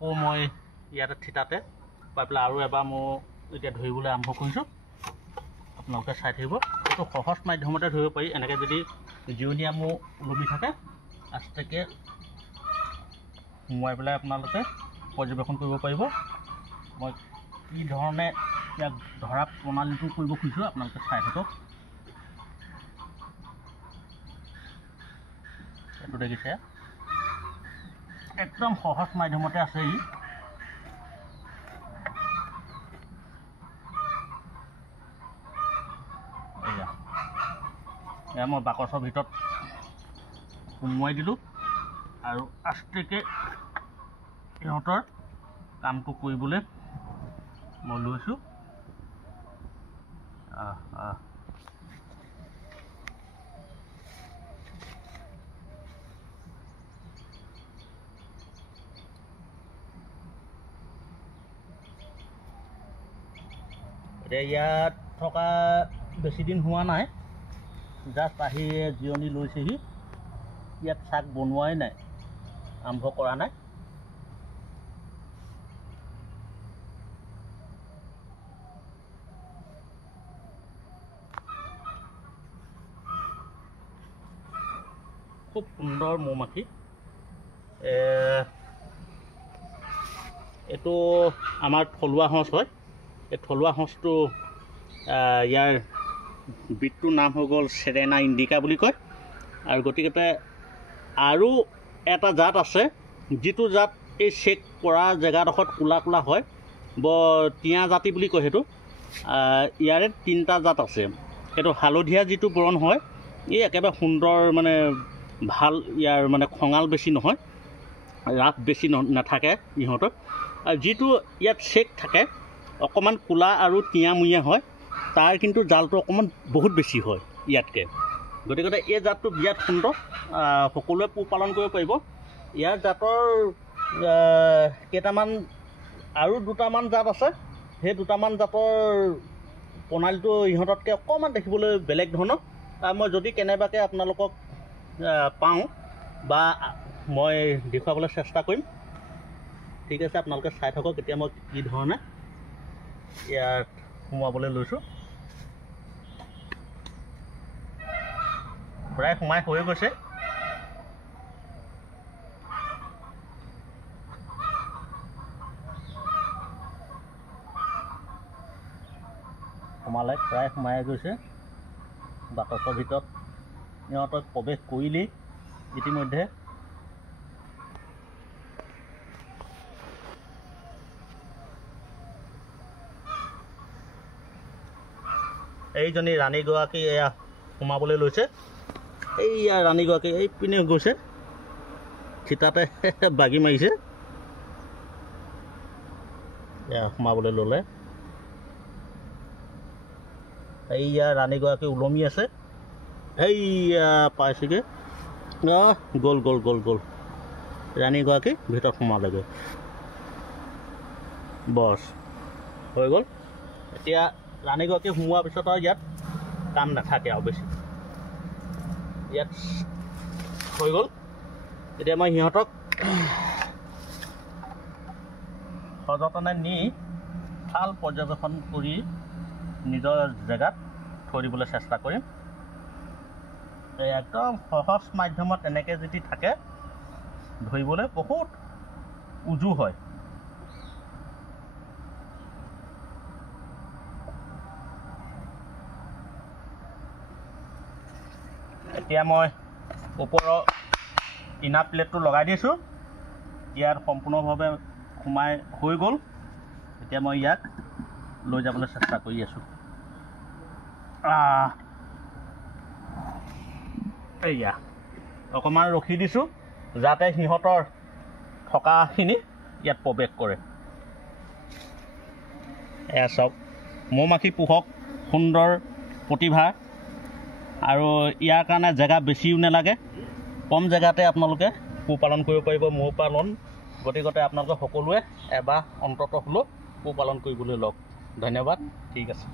আকৌ মই ইয়াতে থিতাতে পাই পেলাই আৰু এবাৰ মই এতিয়া ধৰিবলৈ আৰম্ভ কৰিছোঁ। আপোনালোকে চাই থাকিব। এইটো সহজ মাধ্যমতে ধৰিব পাৰি। এনেকৈ যদি জিৰণীয়া মৌ ওলমি থাকে আস্তেকৈ সোমোৱাই পেলাই আপোনালোকে পৰ্যবেক্ষণ কৰিব পাৰিব। মই কি ধৰণে ইয়াক ধৰা প্ৰণালীটো কৰিব খুজিছোঁ আপোনালোকে চাই থাকক। এইটো দেখিছে একদম সহজ মাধ্যমতে আছে ই। এয়া মই বাকচৰ ভিতৰত সোমোৱাই দিলোঁ আৰু আস্তেকৈ সিহঁতৰ কামটো কৰিবলৈ মই লৈছোঁ। এতিয়া ইয়াত থকা বেছি দিন হোৱা নাই, জাষ্ট আহি জিৰণি লৈছেহি। ইয়াত চাক বনোৱাই নাই, আৰম্ভ কৰা নাই। খুব সুন্দৰ মৌমাখি। এইটো আমাৰ থলুৱা সঁচ হয়। এই থলুৱা সঁচটো ইয়াৰ বিধটোৰ নাম হৈ গ'ল সেৰেনা ইণ্ডিকা বুলি কয়। আৰু গতিকে আৰু এটা জাত আছে, যিটো জাত এই চেক পৰা জেগাডোখৰত কোলা কোলা হয়, তিয়া জাতি বুলি কয় সেইটো। ইয়াৰে 3টা জাত আছে। সেইটো হালধীয়া যিটো বৰণ হয়, এই একেবাৰে সুন্দৰ, মানে ভাল, ইয়াৰ মানে খঙাল বেছি নহয়, ৰাফ বেছি নাথাকে ইহঁতৰ। আৰু যিটো ইয়াত চেক থাকে অকণমান কোলা আৰু তিয়ামূৰীয়া হয়, তাৰ কিন্তু জালটো অকণমান বহুত বেছি হয় ইয়াতকৈ। গতিকে এই জাতটো বিৰাট সুন্দৰ, সকলোৱে পোহপালন কৰিব পাৰিব। ইয়াৰ জাতৰ কেইটামান আৰু 2টামান জাত আছে। সেই 2টামান জাতৰ প্ৰণালীটো ইহঁততকৈ অকণমান দেখিবলৈ বেলেগ ধৰণৰ। মই যদি কেনেবাকৈ আপোনালোকক পাওঁ বা মই দেখুৱাবলৈ চেষ্টা কৰিম। ঠিক আছে, আপোনালোকে চাই থাকক এতিয়া মই কি ধৰণে ইয়াত সোমোৱাবলৈ লৈছোঁ। প্ৰায় সোমাই হৈ গৈছে। সোমালে, প্ৰায় সোমাই গৈছে বাকচৰ ভিতৰত। ইহঁতক প্ৰৱেশ কৰিলেই ইতিমধ্যে। এইজনী ৰাণীগৰাকী এয়া সোমাবলৈ লৈছে। এইয়া ৰাণীগৰাকী এই পিনে গৈছে, থিতাতে বাগি মাৰিছে। এয়া সোমাবলৈ ল'লে। এইয়া ৰাণীগৰাকী ওলমি আছে। এইয়া পাইছেগৈ। গ'ল গ'ল গ'ল গ'ল। ৰাণীগৰাকী ভিতৰত সোমালেগৈ। বছ হৈ গ'ল। এতিয়া ৰাণীগৰাকী সোমোৱাৰ পিছত আৰু ইয়াত কাম নাথাকে আৰু বেছি। ইয়াত হৈ গ'ল। এতিয়া মই সিহঁতক সযতনে নি ভাল পৰ্যবেক্ষণ কৰি নিজৰ জেগাত থৈ দিবলৈ চেষ্টা কৰিম। একদম সহজ মাধ্যমত এনেকৈ যদি থাকে ধৰিবলৈ বহুত উজু হয়। এতিয়া মই ওপৰৰ ইনাৰ প্লেটটো লগাই দিছোঁ। ইয়াত সম্পূৰ্ণভাৱে সোমাই হৈ গ'ল। এতিয়া মই ইয়াক লৈ যাবলৈ চেষ্টা কৰি আছোঁ। এয়া অকণমান ৰখি দিছোঁ যাতে সিহঁতৰ থকাখিনি ইয়াত প্ৰৱেশ কৰে। এয়া চাওক, মৌমাখি পোহক, সুন্দৰ প্ৰতিভা। আৰু ইয়াৰ কাৰণে জেগা বেছিও নালাগে, কম জেগাতে আপোনালোকে পোহপালন কৰিব পাৰিব মৌ পালন। গতিকে আপোনালোকে সকলোৱে এবাৰ অন্ততঃ হ'লেও পোহপালন কৰিবলৈ লওক। ধন্যবাদ। ঠিক আছে।